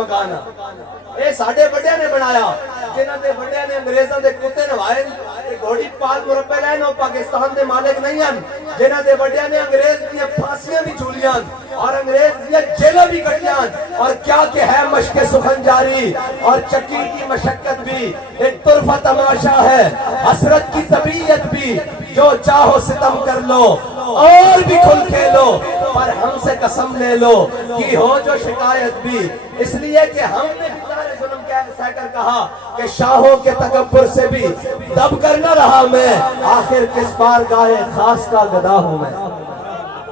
مکان اے ساڈے بڑیاں نے بنایا جنہاں دے بڑیاں نے انگریزاں دے کتے نوائے تے گھوڑی پال مربع لین او پاکستان دے مالک نہیں ہیں جنہاں دے بڑیاں نے انگریز دی پھانسیاں بھی جھولیاں اور انگریز دی جیلاں بھی کٹیاں اور کیا کہ ہے مشق سخن جاری اور چکی کی مشقت بھی ایک طرفہ تماشا ہے حسرت کی طبیعت بھی جو چاہو ستم کر لو اور بھی کھل کھیلو پر ہم سے قسم لے لو کہ ہو جو شکایت بھی اس لیے کہ ہم نے گزارے ظلم سہ کر کہا کہ شاہوں کے تکبر سے بھی دب کر نہ رہا میں آخر کس بار گائے خاص کا گدا ہوں میں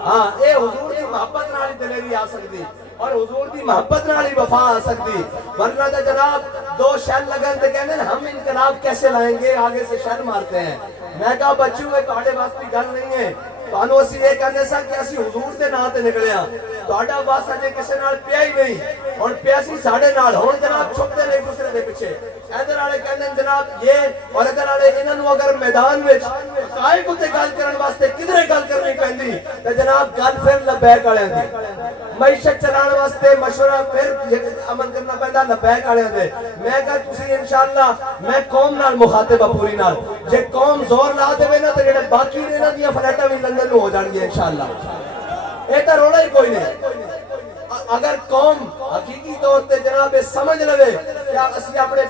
ہاں اے حضور دی محبت نالی دلیری آ سکتی اور حضور دی محبت نالی وفا آ سکتی ورنہ تو جناب دو شہر لگن تے کہنے ہم انقلاب کیسے لائیں گے آگے سے شہر مارتے ہیں میں کہا بچوں یہ تہاڈے واسطے گل نہیں ہے تانوں اسی یہ کہنے سا کہ اسی حضور دے نام تے نکلے ہاں تہاڈا واسطہ جے کسے نال پیا ہی نہیں ہن پیا سی ساڈے نال ہن جناب چھپتے نہیں دوسرے دے پیچھے ادھر والے کہندے جناب یہ اور ادھر والے انہاں نوں اگر میدان وچ حقائق تے گل کرن واسطے کدھرے گل کرنی پیندی تے جناب گل پھر لبیک والےاں دی معیشت چلان واسطے مشورہ پھر عمل کرنا پیندا لبیک والےاں دے میں کہا تسی انشاءاللہ میں قوم نال مخاطب ہاں پوری نال جے قوم زور لا دے نا تے جڑے باقی نے انہاں دیاں فلیٹاں وی لندن نوں ہو جان گے انشاءاللہ اے تے رولا ہی کوئی نہیں اگر قوم حقیقی طور تے جناب سمجھ لوے کہ اسی اپنے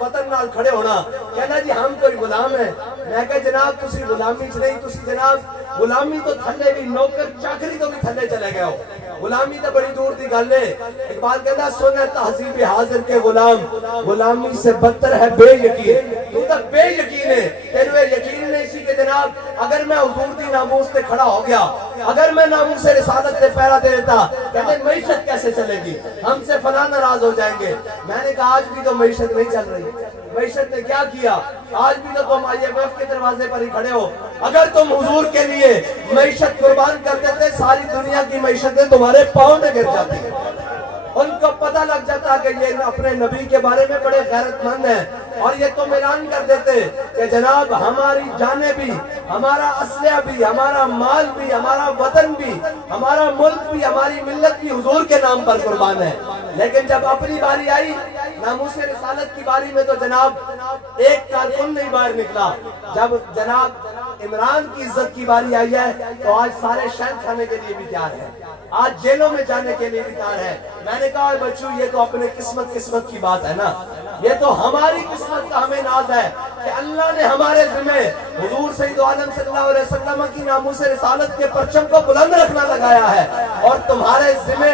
وطن نال کھڑے ہونا کہنا جی ہم کوئی غلام ہیں میں کہا جناب تسی غلامی چ نہیں تسی جناب غلامی تو تھلے بھی نوکر چاکری تو بھی تھلے چلے گئے ہو غلامی تو بڑی دور دی گل ہے اقبال کہتا سن تہذیب حاضر کے غلام غلامی سے بدتر ہے بے یقین تو تک بے یقین ہے تینوں یقین نہیں سی کہ جناب اگر میں حضور دی ناموس تے کھڑا ہو گیا اگر میں ناموس رسالت تے پہرا دے دیتا کہتے معیشت کیسے چلے گی ہم سے فلاں ناراض ہو جائیں گے میں نے کہا آج بھی تو معیشت نہیں چل رہی معیشت نے کیا کیا آج بھی تو تم IMF کے دروازے پر ہی کھڑے ہو اگر تم حضور کے لیے معیشت قربان کرتے تھے ساری دنیا کی معیشتیں تمہارے پاؤں میں گر جاتی ان کو پتہ لگ جاتا کہ یہ اپنے نبی کے بارے میں بڑے غیرت مند ہیں اور یہ تم اعلان کر دیتے کہ جناب ہماری جانیں بھی ہمارا اسلحہ بھی ہمارا مال بھی ہمارا وطن بھی ہمارا ملک بھی ہماری ملت بھی حضور کے نام پر قربان ہے لیکن جب اپنی باری آئی ناموس رسالت کی باری میں تو جناب ایک کارکن نہیں باہر نکلا جب جناب عمران کی عزت کی باری آئی ہے تو آج سارے شہر کھانے کے لیے بھی تیار ہے آج جیلوں میں جانے کے لیے بھی تیار ہے میں نے کہا بچوں یہ تو اپنے قسمت کی بات ہے نا یہ تو ہماری قسمت کا ہمیں ناز ہے کہ اللہ نے ہمارے ذمہ حضور سید عالم صلی اللہ علیہ وسلم کی ناموس رسالت کے پرچم کو بلند رکھنا لگایا ہے اور تمہارے ذمہ